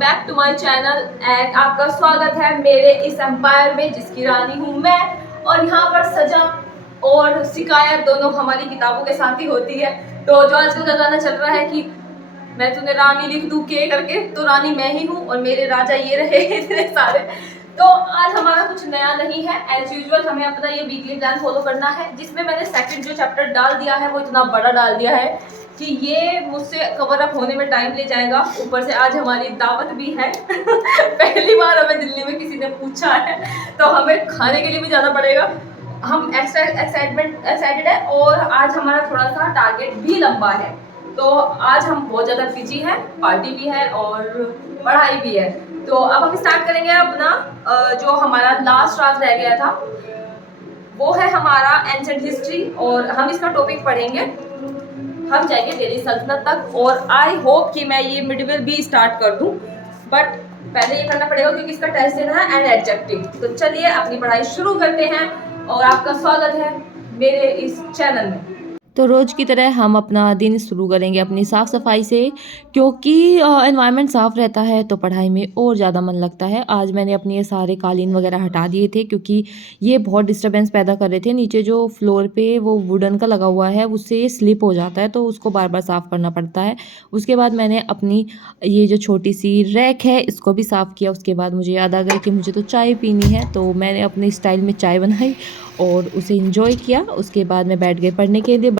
Back to my channel and आपका स्वागत है मेरे इस एम्पायर में जिसकी रानी हूँ मैं। और यहाँ पर सजा और शिकायत दोनों हमारी किताबों के साथ ही होती है। तो जो आजकल का गाना चल रहा है कि मैं तुम्हें रानी लिख दूँ के करके, तो रानी मैं ही हूँ और मेरे राजा ये रहे इतने सारे। तो आज हमारा कुछ नया नहीं है, एज यूजुअल हमें अपना ये वीकली प्लान फॉलो करना है, जिसमें मैंने सेकंड जो चैप्टर डाल दिया है वो इतना बड़ा डाल दिया है कि ये मुझसे कवर अप होने में टाइम ले जाएगा। ऊपर से आज हमारी दावत भी है पहली बार हमें दिल्ली में किसी ने पूछा है, तो हमें खाने के लिए भी जाना पड़ेगा। हम एक्साइटेड है और आज हमारा थोड़ा सा टारगेट भी लंबा है। तो आज हम बहुत ज़्यादा बिजी हैं, पार्टी भी है और पढ़ाई भी है। तो अब हम स्टार्ट करेंगे अपना जो हमारा लास्ट रात रह गया था वो है हमारा एंशिएंट हिस्ट्री, और हम इसका टॉपिक पढ़ेंगे। हम जाएंगे दिल्ली सल्तनत तक और आई होप कि मैं ये मिडिवल भी स्टार्ट कर दूं, बट पहले ये करना पड़ेगा क्योंकि इसका टेस्ट देना है एंड एडजेक्टिव। तो चलिए अपनी पढ़ाई शुरू करते हैं और आपका स्वागत है मेरे इस चैनल में। तो रोज़ की तरह हम अपना दिन शुरू करेंगे अपनी साफ़ सफाई से, क्योंकि एनवायरनमेंट साफ़ रहता है तो पढ़ाई में और ज़्यादा मन लगता है। आज मैंने अपने ये सारे कालीन वगैरह हटा दिए थे क्योंकि ये बहुत डिस्टरबेंस पैदा कर रहे थे। नीचे जो फ्लोर पे वो वुडन का लगा हुआ है उससे स्लिप हो जाता है, तो उसको बार बार साफ़ करना पड़ता है। उसके बाद मैंने अपनी ये जो छोटी सी रैक है इसको भी साफ़ किया। उसके बाद मुझे याद आ गया कि मुझे तो चाय पीनी है, तो मैंने अपने स्टाइल में चाय बनाई और उसे इंजॉय किया। उसके बाद मैं बैठ गई पढ़ने के लिए।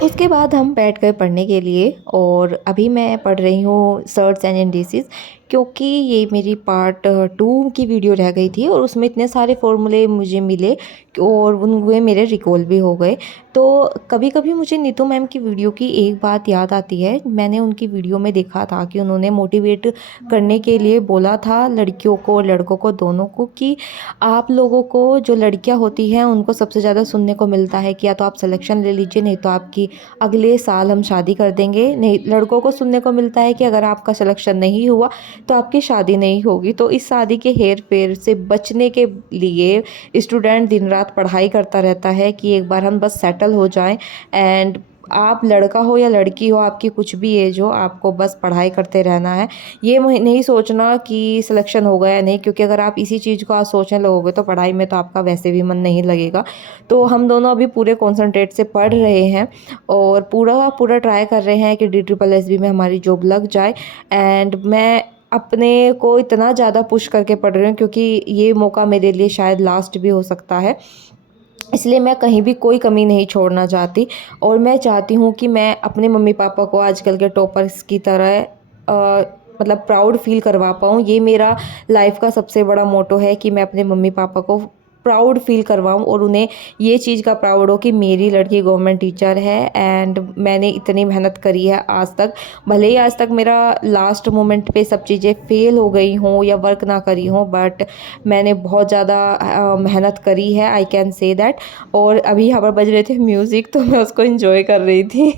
उसके बाद हम बैठ गए पढ़ने के लिए और अभी मैं पढ़ रही हूँ सर्च एंड इंडिसेस, क्योंकि ये मेरी पार्ट 2 की वीडियो रह गई थी और उसमें इतने सारे फॉर्मूले मुझे मिले और वे मेरे रिकॉल भी हो गए। तो कभी कभी मुझे नीतू मैम की वीडियो की एक बात याद आती है। मैंने उनकी वीडियो में देखा था कि उन्होंने मोटिवेट करने के लिए बोला था लड़कियों को लड़कों को दोनों को कि आप लोगों को जो लड़कियां होती हैं उनको सबसे ज़्यादा सुनने को मिलता है कि या तो आप सिलेक्शन ले लीजिए, नहीं तो आपकी अगले साल हम शादी कर देंगे। नहीं, लड़कों को सुनने को मिलता है कि अगर आपका सिलेक्शन नहीं हुआ तो आपकी शादी नहीं होगी। तो इस शादी के हेर फेर से बचने के लिए स्टूडेंट दिन रात पढ़ाई करता रहता है कि एक बार हम बस सेटल हो जाएं। एंड आप लड़का हो या लड़की हो, आपकी कुछ भी एज हो, आपको बस पढ़ाई करते रहना है। ये नहीं सोचना कि सिलेक्शन होगा या नहीं, क्योंकि अगर आप इसी चीज़ को आज सोचने लगोगे तो पढ़ाई में तो आपका वैसे भी मन नहीं लगेगा। तो हम दोनों अभी पूरे कॉन्सेंट्रेट से पढ़ रहे हैं और पूरा ट्राई कर रहे हैं कि DSSB में हमारी जॉब लग जाए। एंड मैं अपने को इतना ज़्यादा पुश करके पढ़ रही हूँ क्योंकि ये मौका मेरे लिए शायद लास्ट भी हो सकता है, इसलिए मैं कहीं भी कोई कमी नहीं छोड़ना चाहती। और मैं चाहती हूँ कि मैं अपने मम्मी पापा को आजकल के टॉपर्स की तरह मतलब प्राउड फील करवा पाऊँ। ये मेरा लाइफ का सबसे बड़ा मोटो है कि मैं अपने मम्मी पापा को प्राउड फील करवाऊँ और उन्हें ये चीज़ का प्राउड हो कि मेरी लड़की गवर्नमेंट टीचर है एंड मैंने इतनी मेहनत करी है आज तक। भले ही आज तक मेरा लास्ट मोमेंट पे सब चीज़ें फेल हो गई हों या वर्क ना करी हों, बट मैंने बहुत ज़्यादा मेहनत करी है, आई कैन से दैट। और अभी यहाँ पर बज रहे थे म्यूज़िक तो मैं उसको इन्जॉय कर रही थी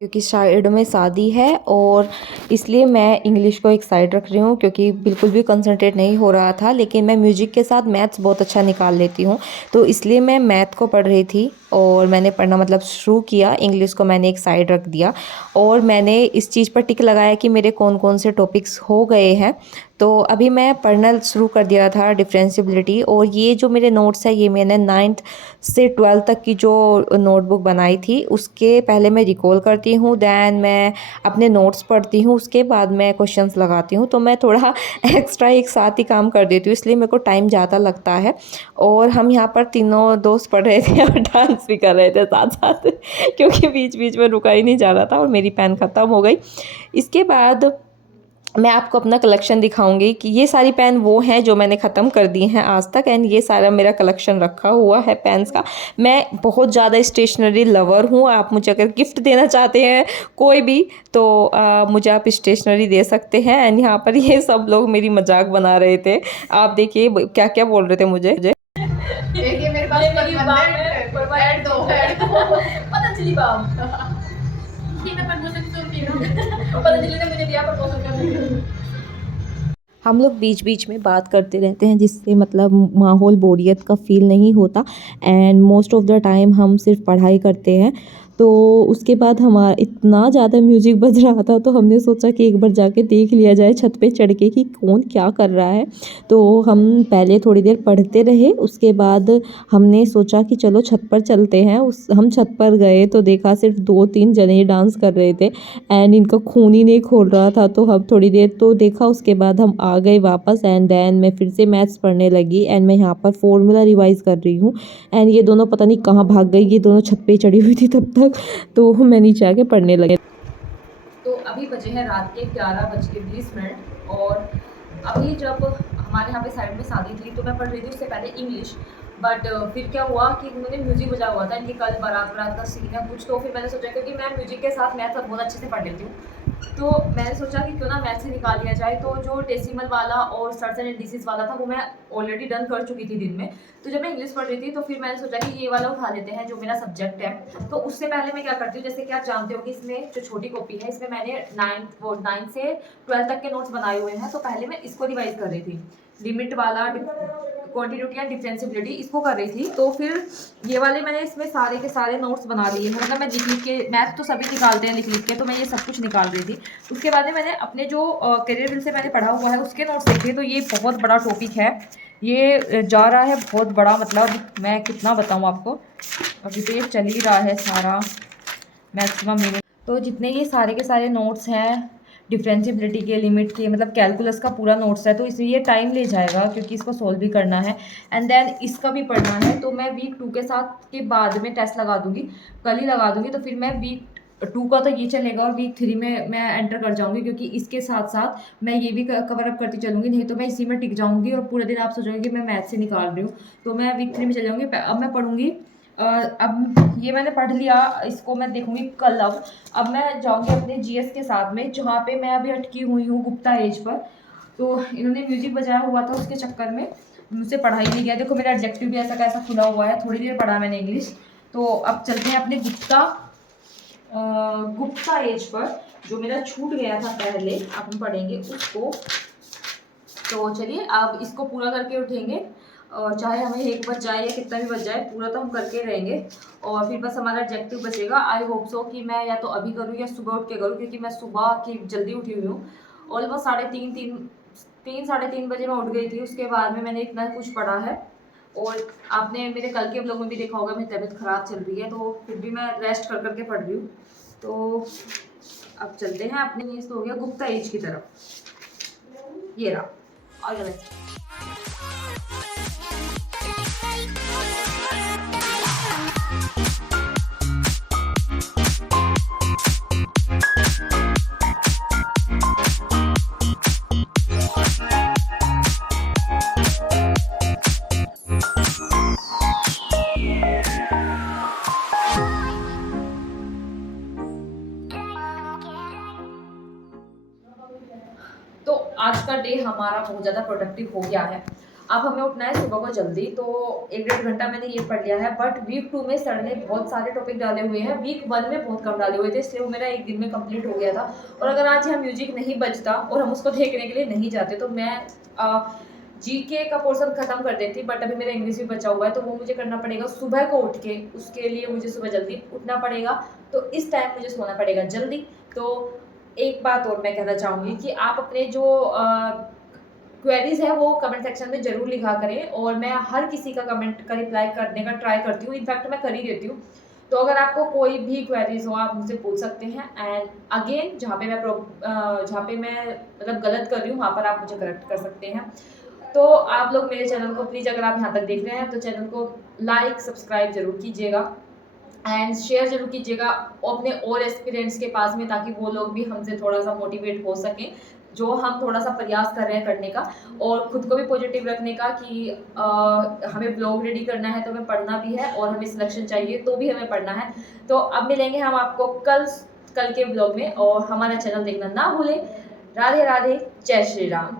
क्योंकि साइड में शादी है और इसलिए मैं इंग्लिश को एक साइड रख रही हूँ क्योंकि बिल्कुल भी कंसंट्रेट नहीं हो रहा था। लेकिन मैं म्यूजिक के साथ मैथ्स बहुत अच्छा निकाल लेती हूँ, तो इसलिए मैं मैथ को पढ़ रही थी और मैंने पढ़ना मतलब शुरू किया। इंग्लिश को मैंने एक साइड रख दिया और मैंने इस चीज़ पर टिक लगाया कि मेरे कौन कौन से टॉपिक्स हो गए हैं। तो अभी मैं पढ़ना शुरू कर दिया था डिफरेंशियबिलिटी, और ये जो मेरे नोट्स है ये मैंने 9th से 12th तक की जो नोटबुक बनाई थी उसके पहले मैं रिकॉल करती हूँ, दैन मैं अपने नोट्स पढ़ती हूँ, उसके बाद मैं क्वेश्चंस लगाती हूँ। तो मैं थोड़ा एक्स्ट्रा एक साथ ही काम कर देती हूँ, इसलिए मेरे को टाइम ज़्यादा लगता है। और हम यहाँ पर तीनों दोस्त पढ़ रहे थे और डांस भी कर रहे थे साथ साथ क्योंकि बीच बीच में रुका ही नहीं जा रहा था और मेरी पेन ख़त्म हो गई। इसके बाद मैं आपको अपना कलेक्शन दिखाऊंगी कि ये सारी पेन वो हैं जो मैंने ख़त्म कर दी हैं आज तक, एंड ये सारा मेरा कलेक्शन रखा हुआ है पेन्स का। मैं बहुत ज़्यादा स्टेशनरी लवर हूँ। आप मुझे अगर गिफ्ट देना चाहते हैं कोई भी तो मुझे आप स्टेशनरी दे सकते हैं। एंड यहाँ पर ये सब लोग मेरी मजाक बना रहे थे, आप देखिए क्या क्या बोल रहे थे मुझे। एक ये मेरे पास ये मेरी बाम है, ऐड दो पतंजलि बाम। ये मैं प्रमोशन तो पी रहा हूँ। पतंजलि ने मुझे दिया प्रमोशन करने के लिए। हम लोग बीच बीच में बात करते रहते हैं जिससे मतलब माहौल बोरियत का फ़ील नहीं होता and most of the time हम सिर्फ पढ़ाई करते हैं। तो उसके बाद हमारा इतना ज़्यादा म्यूज़िक बज रहा था तो हमने सोचा कि एक बार जाके देख लिया जाए छत पे चढ़ के कि कौन क्या कर रहा है। तो हम पहले थोड़ी देर पढ़ते रहे, उसके बाद हमने सोचा कि चलो छत पर चलते हैं। हम छत पर गए तो देखा सिर्फ 2-3 जने डांस कर रहे थे एंड इनका खून ही नहीं खोल रहा था। तो हम थोड़ी देर तो देखा, उसके बाद हम आ गए वापस एंड देन मैं फिर से मैथ्स पढ़ने लगी एंड मैं यहाँ पर फॉर्मूला रिवाइज़ कर रही हूँ एंड ये दोनों पता नहीं कहाँ भाग गई। ये दोनों छत पे चढ़ी हुई थी तब तक, तो मैं नीचे आके पढ़ने लगे। तो अभी बजे हैं रात के 11:20 और अभी जब हमारे यहाँ पे साइड में शादी थी तो मैं पढ़ रही थी उससे पहले इंग्लिश। बट फिर क्या हुआ कि उन्होंने म्यूजिक बजा हुआ था, इनकी कल बारात का सीन है कुछ। तो फिर मैंने सोचा क्योंकि मैं म्यूजिक के साथ मैथ बहुत अच्छे से पढ़ लेती हूँ, तो मैंने सोचा कि क्यों ना मैथ से निकाल लिया जाए। तो जो डेसिमल वाला और सर्ट्स एंड इंडिसेस वाला था वो मैं ऑलरेडी डन कर चुकी थी दिन में। तो जब मैं इंग्लिश पढ़ रही थी तो फिर मैंने सोचा कि ये वाला उठा लेते हैं जो मेरा सब्जेक्ट है। तो उससे पहले मैं क्या करती हूँ, जैसे कि आप जानते हो कि इसमें जो छोटी कॉपी है इसमें मैंने 9 से 12 तक के नोट्स बनाए हुए हैं। तो पहले मैं इसको रिवाइज कर रही थी, लिमिट वाला, क्वांटिटी एंड डिफरेंशिएबिलिटी इसको कर रही थी। तो फिर ये वाले मैंने इसमें सारे के सारे नोट्स बना लिए हैं, मतलब मैं लिख के, मैथ तो सभी निकालते हैं लिख के, तो मैं ये सब कुछ निकाल रही थी। उसके बाद में मैंने अपने जो करियर बिल से मैंने पढ़ा हुआ है उसके नोट्स लिखे। तो ये बहुत बड़ा टॉपिक है, ये जा रहा है बहुत बड़ा, मतलब मैं कितना बताऊँ आपको, अभी तो ये चल ही रहा है सारा मैक्सिमम मिनट। तो जितने ये सारे के सारे नोट्स हैं डिफरेंशिएबिलिटी के, लिमिट के, मतलब कैलकुलस का पूरा नोट्स है, तो इसलिए टाइम ले जाएगा क्योंकि इसको सोल्व भी करना है एंड देन इसका भी पढ़ना है। तो मैं वीक 2 के साथ के बाद में टेस्ट लगा दूंगी, कल ही लगा दूंगी। तो फिर मैं वीक 2 का तो ये चलेगा और वीक 3 में मैं एंटर कर जाऊंगी, क्योंकि इसके साथ साथ मैं ये भी कवर अप करती चलूंगी, नहीं तो मैं इसी में टिक जाऊंगी और पूरे दिन आप सोचोगे कि मैं मैथ से निकाल रही हूँ। तो मैं वीक 3 में चल जाऊंगी। अब मैं पढ़ूंगी, अब ये मैंने पढ़ लिया, इसको मैं देखूंगी कल। अब मैं जाऊंगी अपने जीएस के साथ में, जहाँ पे मैं अभी अटकी हुई हूँ गुप्ता एज पर। तो इन्होंने म्यूजिक बजाया हुआ था, उसके चक्कर में मुझसे पढ़ा ही नहीं गया। देखो मेरा एडजेक्टिव भी ऐसा कैसा खुला हुआ है, थोड़ी देर पढ़ा मैंने इंग्लिश। तो अब चलते हैं अपने गुप्ता एज पर, जो मेरा छूट गया था पहले, अब हम पढ़ेंगे उसको। तो चलिए अब इसको पूरा करके उठेंगे, और चाहे हमें 1 बज जाए या कितना भी बज जाए, पूरा तो हम करके रहेंगे। और फिर बस हमारा ऑब्जेक्टिव बचेगा। आई होप सो कि मैं या तो अभी करूँ या सुबह उठ के करूँ, क्योंकि मैं सुबह की जल्दी उठी हुई हूँ। ऑलमोस्ट 3:30 बजे मैं उठ गई थी। उसके बाद में मैंने इतना कुछ पढ़ा है, और आपने मेरे कल के ब्लॉग में भी देखा होगा मेरी तबीयत ख़राब चल रही है, तो फिर भी मैं रेस्ट कर करके पढ़ रही हूँ। तो अब चलते हैं अपने, ये हो गया गुप्ता एज की तरफ, ये रहा और तो आज का डे हमारा बहुत ज़्यादा प्रोडक्टिव हो गया है। अब हमें उठना है सुबह को जल्दी, तो 1-1.5 घंटा मैंने ये पढ़ लिया है। बट वीक 2 में सर ने बहुत सारे टॉपिक डाले हुए हैं, वीक 1 में बहुत कम डाले हुए थे, इसलिए वो मेरा एक दिन में कंप्लीट हो गया था। और अगर आज यहाँ म्यूजिक नहीं बजता और हम उसको देखने के लिए नहीं जाते, तो मैं जीके का पोर्शन खत्म कर देती। बट अभी मेरा इंग्लिश भी बचा हुआ है, तो वो मुझे करना पड़ेगा सुबह को उठ के, उसके लिए मुझे सुबह जल्दी उठना पड़ेगा। तो इस टाइम मुझे सोना पड़ेगा जल्दी। तो एक बात और मैं कहना चाहूँगी कि आप अपने जो क्वेरीज है वो कमेंट सेक्शन में ज़रूर लिखा करें, और मैं हर किसी का कमेंट का रिप्लाई करने का ट्राई करती हूँ, इनफैक्ट मैं कर ही देती हूँ। तो अगर आपको कोई भी क्वेरीज हो आप मुझसे पूछ सकते हैं। एंड अगेन जहाँ पे मैं मतलब गलत कर रही हूँ वहाँ पर आप मुझे करेक्ट कर सकते हैं। तो आप लोग मेरे चैनल को प्लीज़, अगर आप यहाँ तक देख रहे हैं तो चैनल को लाइक सब्सक्राइब जरूर कीजिएगा एंड शेयर जरूर कीजिएगा अपने और एस्पिरेंट्स के पास में, ताकि वो लोग भी हमसे थोड़ा सा मोटिवेट हो सकें, जो हम थोड़ा सा प्रयास कर रहे हैं करने का, और खुद को भी पॉजिटिव रखने का कि हमें ब्लॉग रेडी करना है तो हमें पढ़ना भी है, और हमें सिलेक्शन चाहिए तो भी हमें पढ़ना है। तो अब मिलेंगे हम आपको कल के ब्लॉग में, और हमारा चैनल देखना ना भूलें। राधे राधे, जय श्री राम।